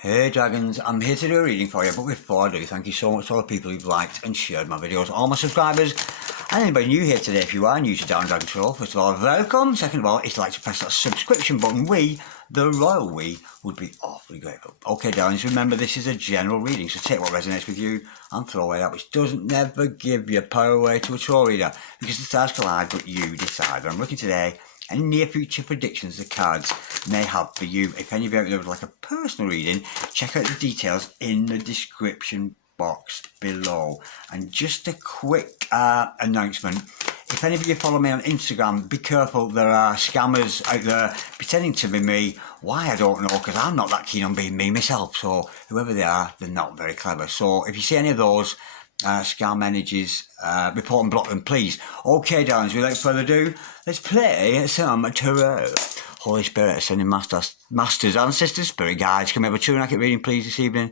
Hey Dragons, I'm here to do a reading for you, but before I do, thank you so much to all the people who've liked and shared my videos, all my subscribers, and anybody new here today. If you are new to Down Dragon Troll, first of all, welcome. Second of all, if you'd like to press that subscription button, we, the royal we, would be awfully grateful. Okay, darlings, remember this is a general reading, so take what resonates with you and throw away that which doesn't. Never give your power away to a troll reader, because the stars collide, but you decide. I'm looking today. Any near future predictions the cards may have for you. If any of you out there would like a personal reading, check out the details in the description box below. And just a quick announcement. If any of you follow me on Instagram, be careful. There are scammers out there pretending to be me. Why, I don't know, because I'm not that keen on being me myself. So whoever they are, they're not very clever. So if you see any of those scam energies, report and block them, please. Okay, darlings, without further ado, let's play some tarot. Holy Spirit, Ascending Masters and Sisters, Spirit Guides, can we have a true and accurate reading, please, this evening?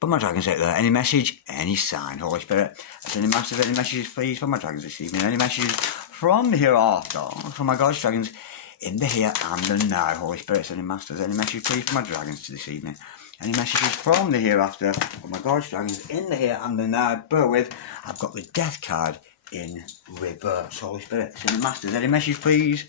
But my dragons out there, any message, any sign. Holy Spirit, Ascending Masters, any messages, please, for my dragons this evening? Any messages from the hereafter, from my God's dragons, in the here and the now. Holy Spirit, Ascending Masters, any message, please, for my dragons to this evening? Any messages from the hereafter, for my God's dragons, in the here and the now? Bear with, I've got the Death card in reverse. Holy Spirit, Ascending Masters, any message, please,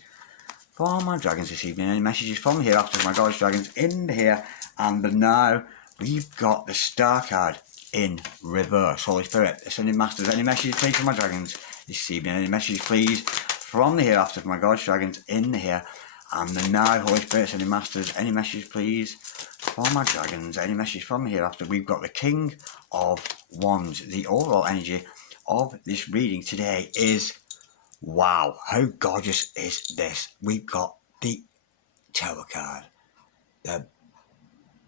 for my dragons this evening? Any messages from the hereafter, for my God's dragons, in the here and the now? We've got the Star card in reverse. Holy Spirit, Ascending Masters, any messages, please, for my dragons this evening? Any messages, please, from the hereafter, for my God's dragons, in the here and the now? Holy Spirit, Ascending Masters, any messages, please, for my dragons? Any message from the hereafter? We've got the King of Wands. The overall energy of this reading today is, wow, how gorgeous is this? We've got the Tower card, the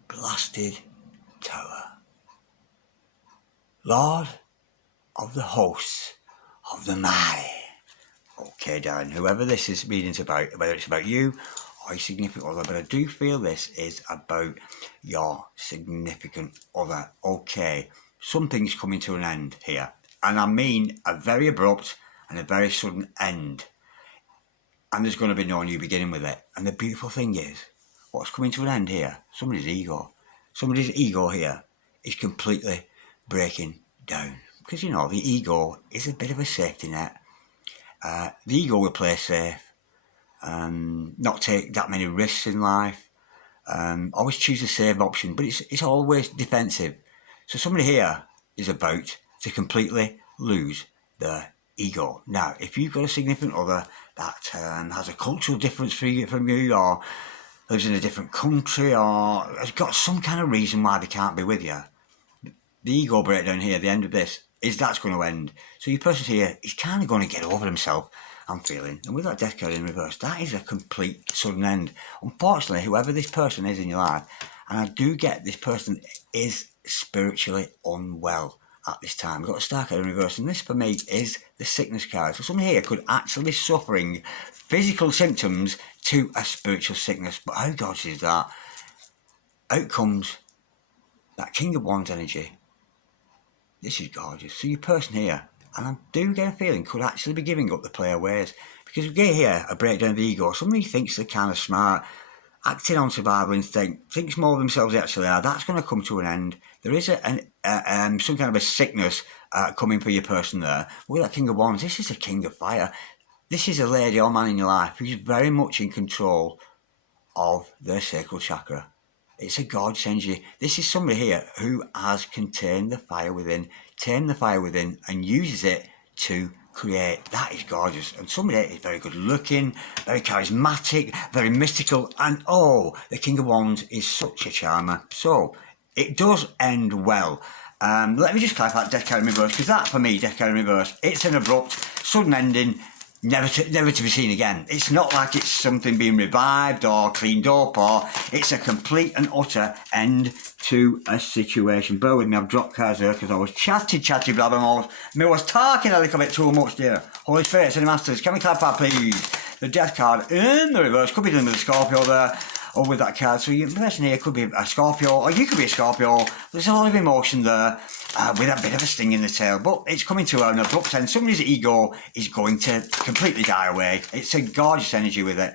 blasted Tower. Lord of the hosts of the mighty. Okay, darling, whoever this is reading's about, whether it's about you or your significant other, but I do feel this is about your significant other. Okay, something's coming to an end here, and I mean a very abrupt and a very sudden end, and there's going to be no new beginning with it. And the beautiful thing is, what's coming to an end here? Somebody's ego here is completely breaking down, because, you know, the ego is a bit of a safety net. The ego will play safe, not take that many risks in life, always choose the safe option, but it's always defensive. So somebody here is about to completely lose their ego. Now, if you've got a significant other that has a cultural difference from you, or lives in a different country, or has got some kind of reason why they can't be with you, the ego breakdown here, the end of this, is that's going to end. So your person here is kind of going to get over himself, I'm feeling. And with that Death card in reverse, that is a complete sudden end. Unfortunately, whoever this person is in your life, and I do get this person is spiritually unwell at this time. We've got a Star card in reverse, and this for me is the sickness card. So someone here could actually be suffering physical symptoms to a spiritual sickness. But how gorgeous is that? Out comes that King of Wands energy. This is gorgeous. So your person here, and I do get a feeling, could actually be giving up the player ways, because we get here a breakdown of the ego. Somebody thinks they're kind of smart, acting on survival instinct, thinks more of themselves than they actually are. That's going to come to an end. There is some kind of a sickness coming for your person there. With that King of Wands, this is a King of Fire. This is a lady or man in your life who's very much in control of their sacral chakra. It's a gorgeous energy. This is somebody here who has contained the fire within, tamed the fire within, and uses it to create. That is gorgeous. And somebody is very good looking, very charismatic, very mystical, and oh, the King of Wands is such a charmer. So it does end well. Let me just clarify that Death card in reverse, because that for me, Death card in reverse, it's an abrupt, sudden ending, never to be seen again. It's not like it's something being revived or cleaned up, or it's a complete and utter end to a situation. Bear with me, I've dropped cards there because I was chatty blabbing. I was talking a little bit too much there. Holy Spirit, Ascending Masters, can we clarify please? The Death card in the reverse, could be done with a Scorpio there, or with that card. So your person here could be a Scorpio, or you could be a Scorpio. There's a lot of emotion there, with a bit of a sting in the tail, but it's coming to an abrupt end. Somebody's ego is going to completely die away. It's a gorgeous energy with it.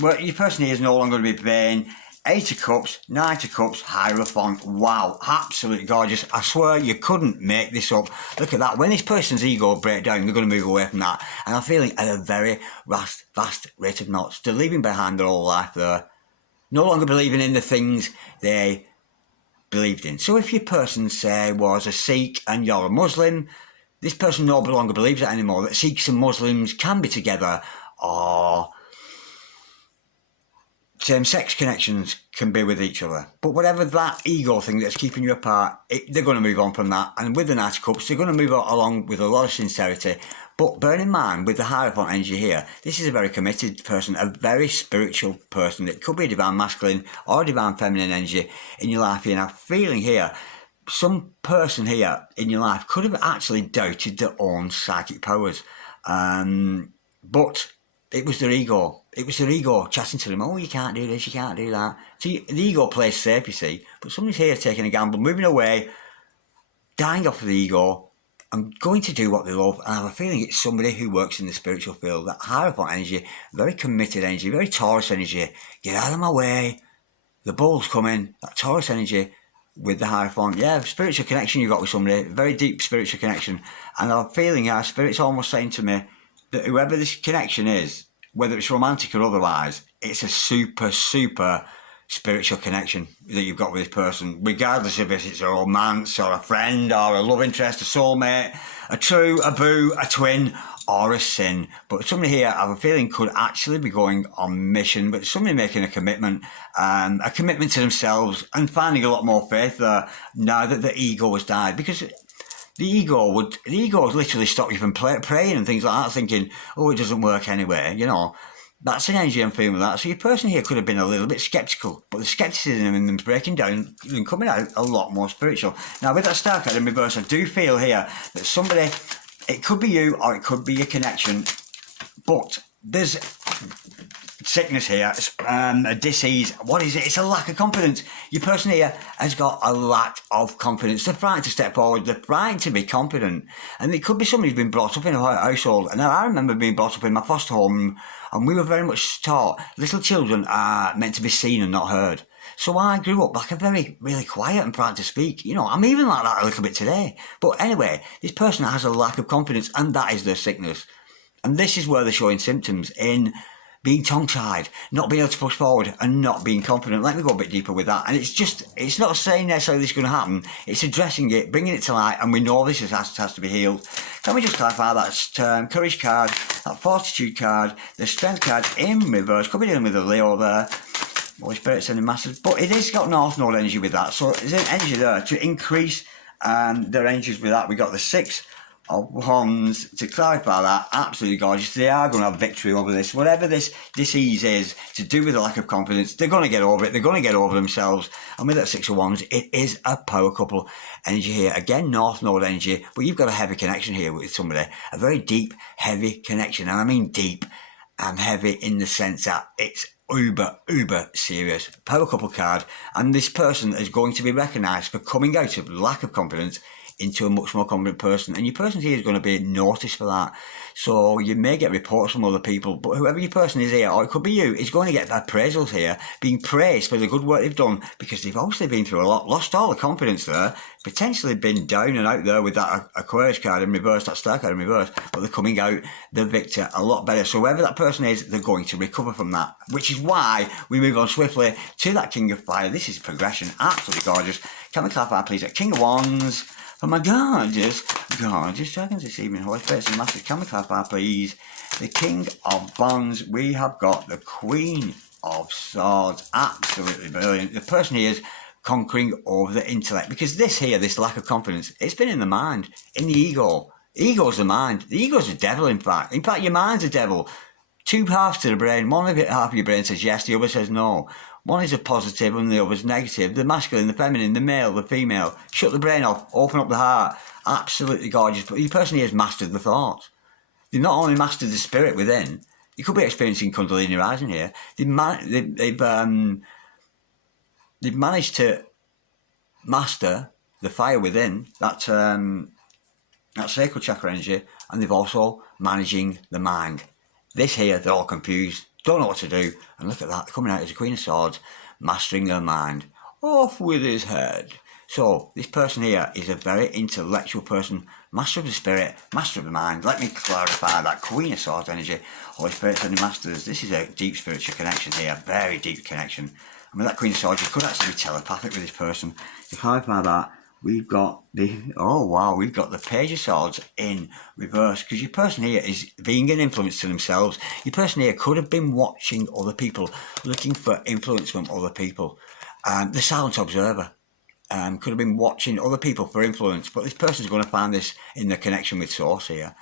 Well, your person here is no longer going to be vain. Eight of Cups, Knight of Cups, Hierophant. Wow, absolutely gorgeous. I swear you couldn't make this up. Look at that. When this person's ego breaks down, they're going to move away from that. And I'm feeling at a very vast rate of knots. They're leaving behind their whole life there. No longer believing in the things they believed in. So if your person, say, was a Sikh and you're a Muslim, this person no longer believes that anymore, that Sikhs and Muslims can be together, or same-sex connections can be with each other. But whatever that ego thing that's keeping you apart, they're going to move on from that. And with the Knight of Cups, they're going to move along with a lot of sincerity. But bear in mind, with the Hierophant energy here, this is a very committed person, a very spiritual person. It could be a divine masculine or a divine feminine energy in your life. And I'm feeling here, some person here in your life could have actually doubted their own psychic powers. But it was their ego. It was their ego chatting to them. Oh, you can't do this, you can't do that. See, the ego plays safe, you see. But somebody's here taking a gamble, moving away, dying off of the ego, and going to do what they love. And I have a feeling it's somebody who works in the spiritual field. That Hierophant energy, very committed energy, very Taurus energy. Get out of my way. The bull's coming. That Taurus energy with the Hierophant. Yeah, spiritual connection you got with somebody. Very deep spiritual connection. And I'm feeling our spirit's almost saying to me that whoever this connection is, whether it's romantic or otherwise, it's a super spiritual connection that you've got with this person, regardless of if it's a romance or a friend or a love interest, a soulmate, a true, a boo, a twin, or a sin. But somebody here, I have a feeling, could actually be going on mission, but somebody making a commitment to themselves and finding a lot more faith there now that the ego has died. Because the ego would literally stop you from praying and things like that, thinking, oh, it doesn't work anyway, you know. That's an energy I'm feeling with that. So your person here could have been a little bit sceptical, but the scepticism in them breaking down and coming out a lot more spiritual. Now, with that Star card in reverse, I do feel here that somebody, it could be you or it could be your connection, but there's sickness here, a disease. What is it? It's a lack of confidence. Your person here has got a lack of confidence. They're frightened to step forward. They're frightened to be confident. And it could be somebody who's been brought up in a household. And I remember being brought up in my foster home, and we were very much taught little children are meant to be seen and not heard. So I grew up like a very, really quiet and proud to speak. You know, I'm even like that a little bit today. But anyway, this person has a lack of confidence, and that is their sickness. And this is where they're showing symptoms in being tongue-tied, not being able to push forward, and not being confident. Let me go a bit deeper with that. And it's not saying necessarily this is going to happen. It's addressing it, bringing it to light, and we know this has to be healed. Can we just clarify that Courage card, that Fortitude card, the Strength card in reverse? Could be dealing with a Leo there. Holy Spirit sending masses. But it is got North Node energy with that. So there's an energy there to increase their energies with that. We got the 6 of Wands. To clarify that, absolutely gorgeous. They are going to have victory over this. Whatever this disease is to do with the lack of confidence, they're going to get over it. They're going to get over themselves. And with that 6 of Wands, it is a power couple energy here. Again, North Node energy, but you've got a heavy connection here with somebody. A very deep, heavy connection. And I mean deep and heavy in the sense that it's uber serious. Power couple card. And this person is going to be recognised for coming out of lack of confidence into a much more confident person, and your person here is going to be noticed for that. So you may get reports from other people, but whoever your person is here, or it could be you, is going to get appraisals here, being praised for the good work they've done, because they've obviously been through a lot, lost all the confidence there, potentially been down and out there with that Aquarius card in reverse, that Star card in reverse, but they're coming out the victor a lot better. So whoever that person is, they're going to recover from that, which is why we move on swiftly to that King of Fire. This is progression, absolutely gorgeous. Can we clarify, please, that King of Wands? Oh my gorgeous dragons this evening. Holy Spirit and Masters, can we clarify, please? The King of Wands, we have got the Queen of Swords. Absolutely brilliant. The person here is conquering over the intellect, because this lack of confidence, it's been in the mind, in the ego. The ego's the mind. The ego's the devil, in fact. In fact, your mind's the devil. Two halves to the brain. One half of your brain says yes, the other says no. One is a positive and the other is negative. The masculine, the feminine, the male, the female. Shut the brain off, open up the heart. Absolutely gorgeous. But your person here has mastered the thoughts. They've not only mastered the spirit within, you could be experiencing Kundalini rising here. They've managed to master the fire within, that sacral chakra energy, and they've also managing the mind. This here, they're all confused, don't know what to do, and look at that, they're coming out as a Queen of Swords, mastering their mind. Off with his head. So this person here is a very intellectual person, master of the spirit, master of the mind. Let me clarify that. Queen of Swords energy, Holy Spirit sending masters. This is a deep spiritual connection here, very deep connection. And with that Queen of Swords, you could actually be telepathic with this person. To clarify that, we've got the, oh wow, we've got the Page of Swords in reverse, because your person here is being an influence to themselves. Your person here could have been watching other people, looking for influence from other people. The silent observer. Could have been watching other people for influence, but this person's going to find this in their connection with Source here.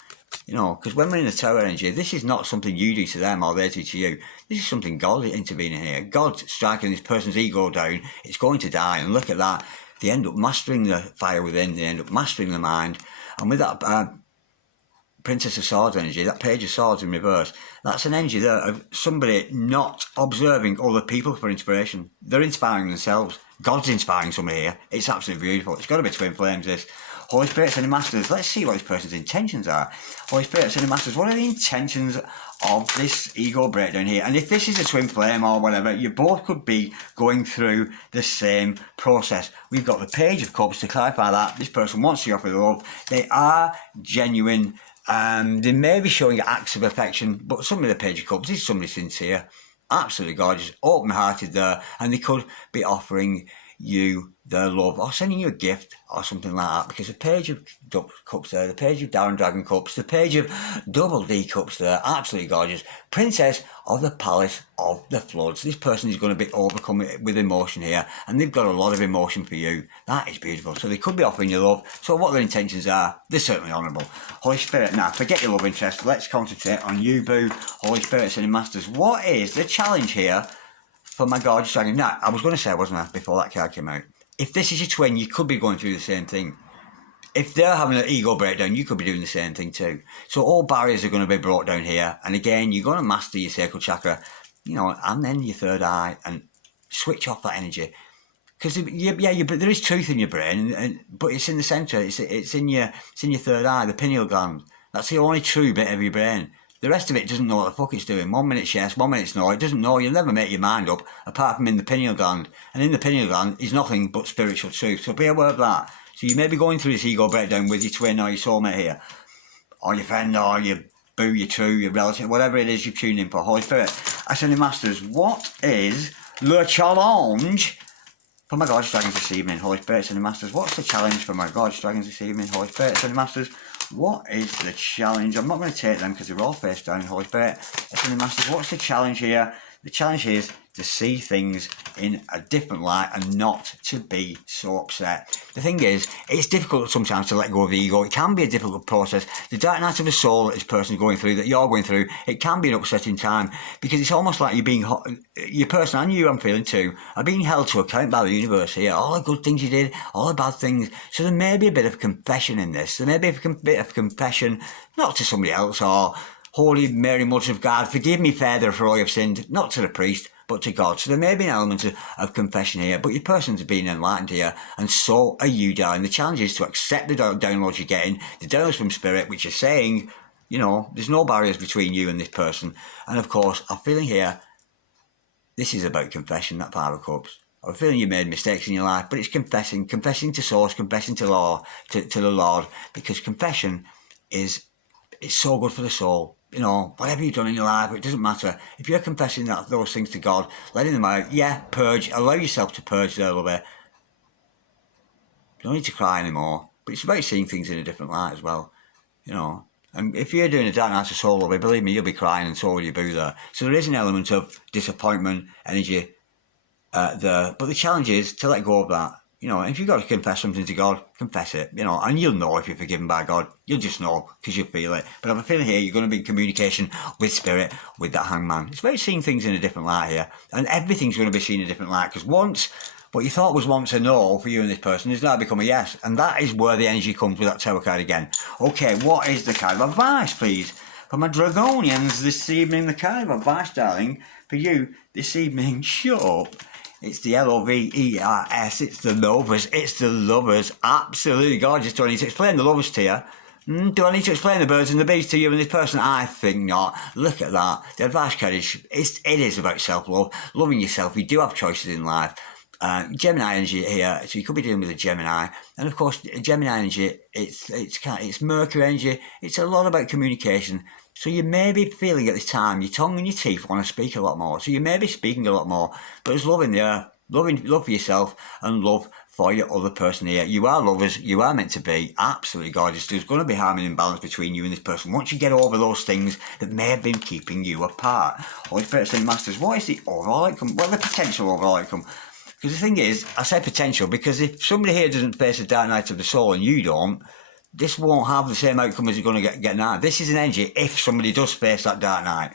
You know, because when we're in the Tower energy, this is not something you do to them or they do to you. This is something God intervening here. God's striking this person's ego down. It's going to die, and look at that. They end up mastering the fire within. They end up mastering the mind. And with that Princess of Swords energy, that Page of Swords in reverse, that's an energy there of somebody not observing other people for inspiration. They're inspiring themselves. God's inspiring somebody here. It's absolutely beautiful. It's got to be twin flames, this. Holy Spirit sending masters. Let's see what this person's intentions are. Holy Spirit sending masters. What are the intentions of this ego breakdown here? And if this is a twin flame or whatever, you both could be going through the same process. We've got the Page of Cups to clarify that. This person wants to offer love. They are genuine. They may be showing acts of affection, but some of the Page of Cups is somebody sincere. Absolutely gorgeous, open-hearted there, and they could be offering you their love or sending you a gift or something like that, because the Page of Cups there, the Page of Darren Dragon Cups, the Page of Double D Cups there, absolutely gorgeous. Princess of the Palace of the Floods. This person is going to be overcome with emotion here, and they've got a lot of emotion for you. That is beautiful. So they could be offering you love. So what their intentions are, they're certainly honourable. Holy Spirit, now forget your love interest. Let's concentrate on you, boo. Holy Spirit sending masters. What is the challenge here for my gorgeous dragon? Now, I was going to say, wasn't I, before that card came out, if this is your twin, you could be going through the same thing. If they're having an ego breakdown, you could be doing the same thing too. So all barriers are going to be brought down here. And again, you're going to master your sacral chakra, you know, and then your third eye, and switch off that energy. Because there is truth in your brain, but it's in the centre. It's in your third eye, the pineal gland. That's the only true bit of your brain. The rest of it doesn't know what the fuck it's doing. 1 minute yes, 1 minute no. It doesn't know. You'll never make your mind up apart from in the pineal gland. And in the pineal gland is nothing but spiritual truth. So be aware of that. So you may be going through this ego breakdown with your twin or your soulmate here, or your friend, or your boo, your true, your relative, whatever it is you're tuning in for. Holy Spirit, Ascending Masters, what is the challenge for my gorgeous dragons this evening? Holy Spirit, Ascending Masters, what's the challenge for my gorgeous dragons this evening? Holy Spirit, Ascending Masters, what is the challenge? I'm not going to take them because they're all face down. Holy Spirit, Ascending Masters, what's the challenge here? The challenge is to see things in a different light and not to be so upset. The thing is, it's difficult sometimes to let go of the ego. It can be a difficult process. The dark night of the soul that this person is going through, that you're going through, it can be an upsetting time, because it's almost like you're being, your person and you, I'm feeling too, are being held to account by the universe here. All the good things you did, all the bad things. So there may be a bit of confession in this. There may be a bit of confession, not to somebody else, or Holy Mary, Mother of God, forgive me, Father, for all I've sinned, not to the priest, but to God. So there may be an element of confession here, but your person's being enlightened here, and so are you, darling. The challenge is to accept the downloads you're getting, the downloads from Spirit, which is saying, you know, there's no barriers between you and this person. And of course, I'm feeling here, this is about confession, that Five of Cups. I'm feeling you made mistakes in your life, but it's confessing to Source, confessing to the Lord, because confession is, it's so good for the soul. You know, whatever you've done in your life, it doesn't matter. If you're confessing those things to God, letting them out, yeah, purge, allow yourself to purge there a little bit. You don't need to cry anymore. But it's about seeing things in a different light as well, you know. And if you're doing a dark night of soul, believe me, you'll be crying, and so will your boo there. So there is an element of disappointment, energy there. But the challenge is to let go of that. You know, if you've got to confess something to God, confess it, you know, and you'll know if you're forgiven by God. You'll just know because you'll feel it. But I have a feeling here you're going to be in communication with Spirit, with that Hangman. It's about seeing things in a different light here. And everything's going to be seen in a different light, because once, what you thought was once a no for you and this person is now become a yes. And that is where the energy comes with that Tower card again. Okay, what is the card of advice, please? For my Dragonians this evening, the card of advice, darling, for you this evening, shut up. It's the Lovers. It's the lovers. Absolutely gorgeous. Do I need to explain the lovers to you? Do I need to explain the birds and the bees to you and this person? I think not. Look at that. The advice card is, it is about self-love, loving yourself. You do have choices in life. Gemini energy here, so you could be dealing with a Gemini, and of course Gemini energy, it's Mercury energy. It's a lot about communication. So you may be feeling at this time your tongue and your teeth want to speak a lot more. So you may be speaking a lot more, but there's love in there, love for yourself and love for your other person here. You are lovers. You are meant to be absolutely gorgeous. There's going to be harmony and balance between you and this person once you get over those things that may have been keeping you apart. Holy Spirit and Masters, what is the overall outcome? Well, the potential overall outcome. Because the thing is, I say potential because if somebody here doesn't face a dark night of the soul and you don't, this won't have the same outcome as you're going to get now. This is an energy if somebody does face that dark night.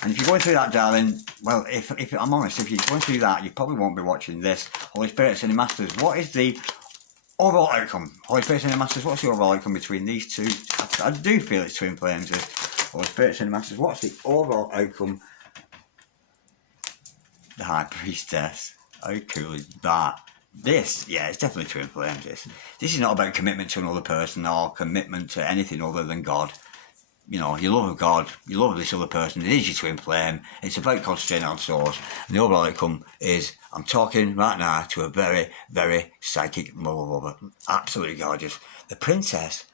And if you're going through that, darling, well, if I'm honest, if you're going through that, you probably won't be watching this. Holy Spirits and the Masters, what is the overall outcome? Holy Spirits and the Masters, what's the overall outcome between these two? I do feel it's twin flames. Holy Spirits and the Masters, what's the overall outcome? The High Priestess. How cool is that? This, yeah, it's definitely twin flames. This is not about commitment to another person or commitment to anything other than God. You know, your love of God, your love of this other person, it is your twin flame. It's about concentrating on source. And the overall outcome is, I'm talking right now to a very, very psychic mother lover. Absolutely gorgeous. The Princess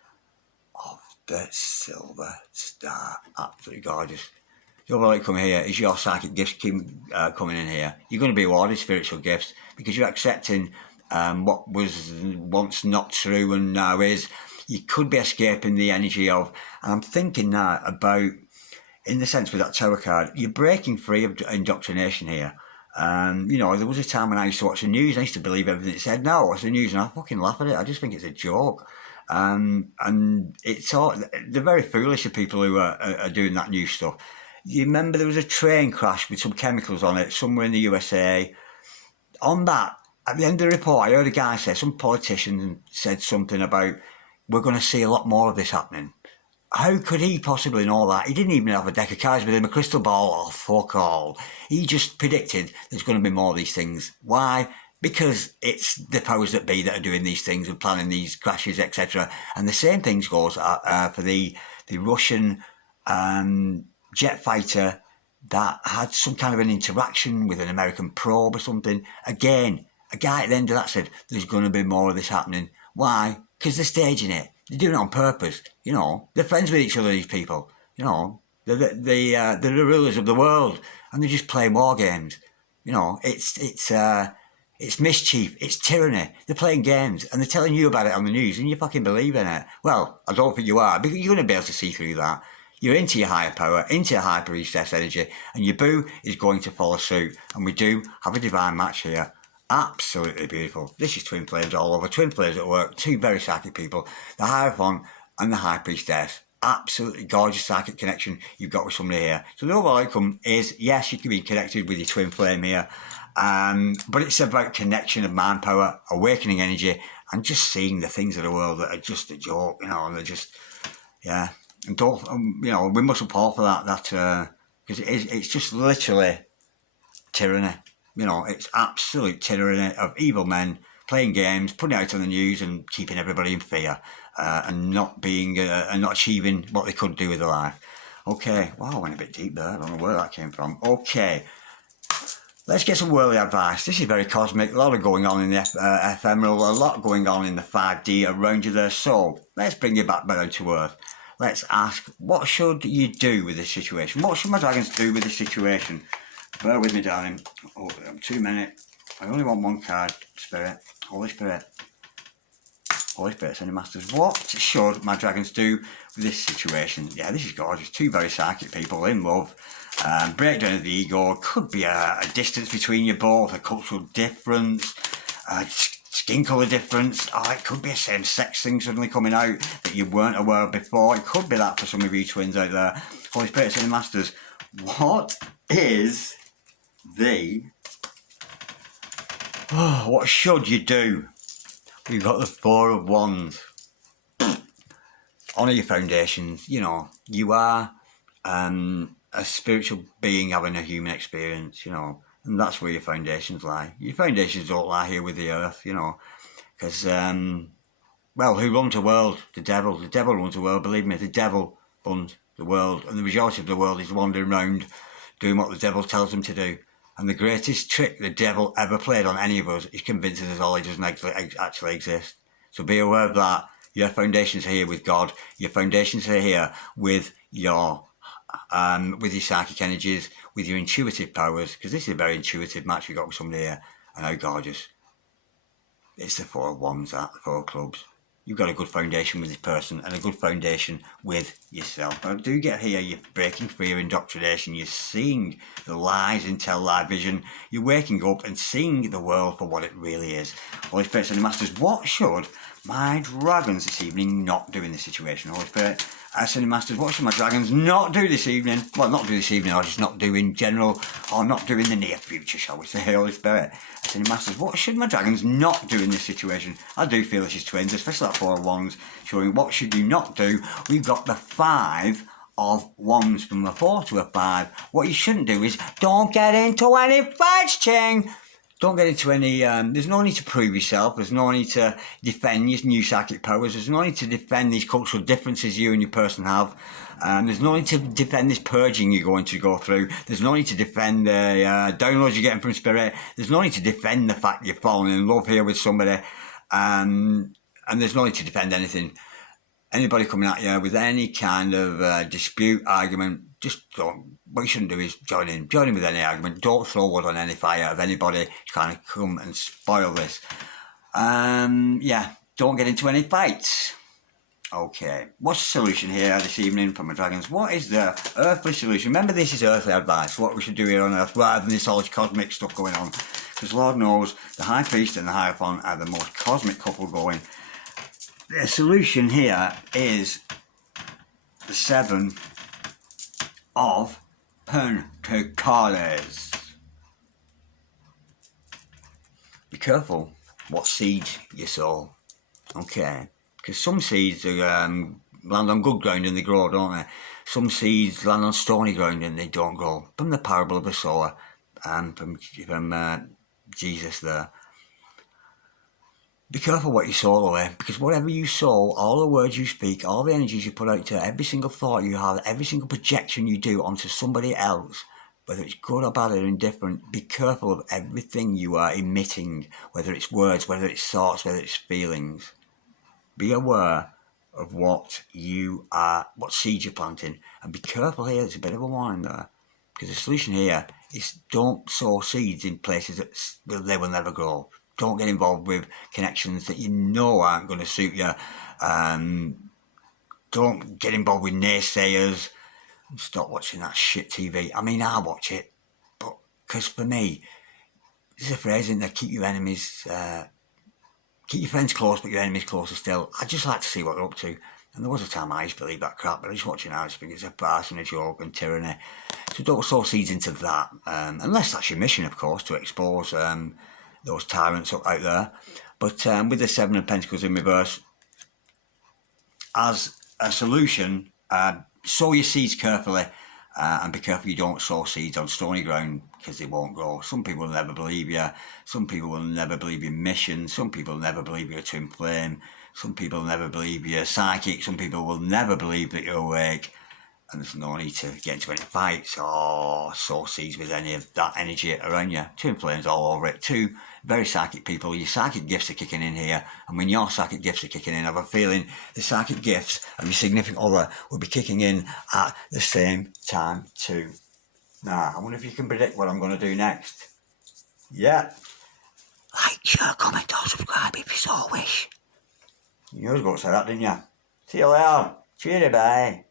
of the Silver Star. Absolutely gorgeous. The overall outcome here is your psychic gifts keep coming in here. You're going to be awarded spiritual gifts because you're accepting what was once not true and now is. You could be escaping the energy of, and I'm thinking now about, in the sense with that tarot card, you're breaking free of indoctrination here. You know, there was a time when I used to watch the news, I used to believe everything it said. Now I watch the news and I fucking laugh at it. I just think it's a joke. And it's all, they're very foolish, the people who are doing that new stuff. You remember there was a train crash with some chemicals on it somewhere in the USA. On that, at the end of the report, I heard a guy say, some politician said something about, we're going to see a lot more of this happening. How could he possibly know that? He didn't even have a deck of cards with him, a crystal ball, or fuck all. He just predicted there's going to be more of these things. Why? Because it's the powers that be that are doing these things and planning these crashes, etc. And the same things goes for the Russian jet fighter that had some kind of an interaction with an American probe or something. Again, a guy at the end of that said, there's going to be more of this happening. Why? Because they're staging it. They're doing it on purpose. You know, they're friends with each other, these people. You know, they're the rulers of the world, and they're just playing war games. You know, it's mischief, it's tyranny. They're playing games, and they're telling you about it on the news, and you fucking believe in it. Well, I don't think you are, because you're going to be able to see through that. You're into your higher power, into your high priestess energy, and your boo is going to follow suit. And we do have a divine match here. Absolutely beautiful. This is twin flames all over. Twin flames at work. Two very psychic people. The Hierophant and the High Priestess. Absolutely gorgeous psychic connection you've got with somebody here. So the overall outcome is, yes, you can be connected with your twin flame here. But it's about connection of mind power, awakening energy, and just seeing the things of the world that are just a joke, you know, and they're just, yeah. And don't, you know, we mustn't fall for that, because it's just literally tyranny. You know, it's absolute tyranny of evil men playing games, putting it out on the news and keeping everybody in fear, and not achieving what they could do with their life. Okay, wow, I went a bit deep there. I don't know where that came from. Okay, let's get some worldly advice. This is very cosmic. A lot of going on in the ephemeral, a lot going on in the 5D around you there. So let's bring you back down to earth. Let's ask, what should you do with this situation? What should my dragons do with this situation? Bear with me, darling. Oh, 2 minutes. I only want one card. Spirit. Holy Spirit. Holy Spirit, send the Masters. What should my dragons do with this situation? Yeah, this is gorgeous. Two very psychic people in love. Breakdown of the ego. Could be a distance between you both. A cultural difference. Skin colour difference. Oh, it could be a same-sex thing suddenly coming out that you weren't aware of before. It could be that for some of you twins out there. Holy Spirit, send the Masters. What is the... Oh, what should you do? We've got the Four of Wands. Honour your foundations. You know, you are a spiritual being having a human experience, you know, and that's where your foundations lie. Your foundations don't lie here with the earth, you know, because, well, who runs the world? The devil. The devil runs the world, believe me, the devil runs the world. And the majority of the world is wandering around doing what the devil tells them to do. And the greatest trick the devil ever played on any of us is convincing us all he doesn't actually exist. So be aware of that. Your foundations are here with God. Your foundations are here with your psychic energies, with your intuitive powers, because this is a very intuitive match we got with somebody here. And how gorgeous. It's the 4 of Wands, that, the 4 of Clubs. You've got a good foundation with this person and a good foundation with yourself. But I do get here, you're breaking free of indoctrination. You're seeing the lies and tell lie vision. You're waking up and seeing the world for what it really is. Holy Spirit, and the Masters, what should my dragons this evening not do in this situation? Holy Spirit, Ascending Masters, what should my dragons not do this evening? Well, not do this evening, or just not do in general, or not do in the near future, shall we say, Holy Spirit. Ascending Masters, what should my dragons not do in this situation? I do feel this is twins, especially that 4 of Wands, showing what should you not do. We've got the 5 of Wands from a 4 to a 5. What you shouldn't do is don't get into any fights, Ching. Don't get into any, there's no need to prove yourself, there's no need to defend your new psychic powers, there's no need to defend these cultural differences you and your person have, there's no need to defend this purging you're going to go through, there's no need to defend the downloads you're getting from Spirit, there's no need to defend the fact you're falling in love here with somebody, and there's no need to defend anything. Anybody coming at you with any kind of dispute, argument, just don't. What you shouldn't do is join in with any argument. Don't throw wood on any fire of anybody trying to come and spoil this. Yeah, don't get into any fights. Okay, what's the solution here this evening for my dragons? What is the earthly solution? Remember, this is earthly advice, what we should do here on earth, rather than this all cosmic stuff going on. Because Lord knows, the High Priest and the Hierophant are the most cosmic couple going. The solution here is the 7 of Pentacles. Be careful what seeds you sow, okay? Because some seeds are, land on good ground and they grow, don't they? Some seeds land on stony ground and they don't grow. From the parable of the sower, from Jesus there. Be careful what you sow away, because whatever you sow, all the words you speak, all the energies you put out to every single thought you have, every single projection you do onto somebody else, whether it's good or bad or indifferent, be careful of everything you are emitting, whether it's words, whether it's thoughts, whether it's feelings. Be aware of what seeds you're planting, and be careful here, there's a bit of a warning there, because the solution here is don't sow seeds in places that they will never grow. Don't get involved with connections that you know aren't going to suit you. Don't get involved with naysayers. Stop watching that shit TV. I mean, I watch it, but because for me, there's a phrase in there: keep your enemies, keep your friends close, but your enemies closer still. I just like to see what they're up to. And there was a time I used to believe that crap, but I just watch it now. I just think it's a farce and a joke and tyranny. So don't sow seeds into that, unless that's your mission, of course, to expose those tyrants up out there. But with the 7 of Pentacles in reverse, as a solution, sow your seeds carefully, and be careful you don't sow seeds on stony ground, because they won't grow. Some people will never believe you. Some people will never believe your mission. Some people will never believe you're a twin flame. Some people will never believe you're psychic. Some people will never believe that you're awake. And there's no need to get into any fights or sow seeds with any of that energy around you. Twin flames all over it. 2 very psychic people. Your psychic gifts are kicking in here. And when your psychic gifts are kicking in, I have a feeling the psychic gifts of your significant other will be kicking in at the same time too. Now, I wonder if you can predict what I'm going to do next. Yeah. Like, share, comment or subscribe if you so wish. You knew I was going to say that, didn't you? See you later. Cheery, bye.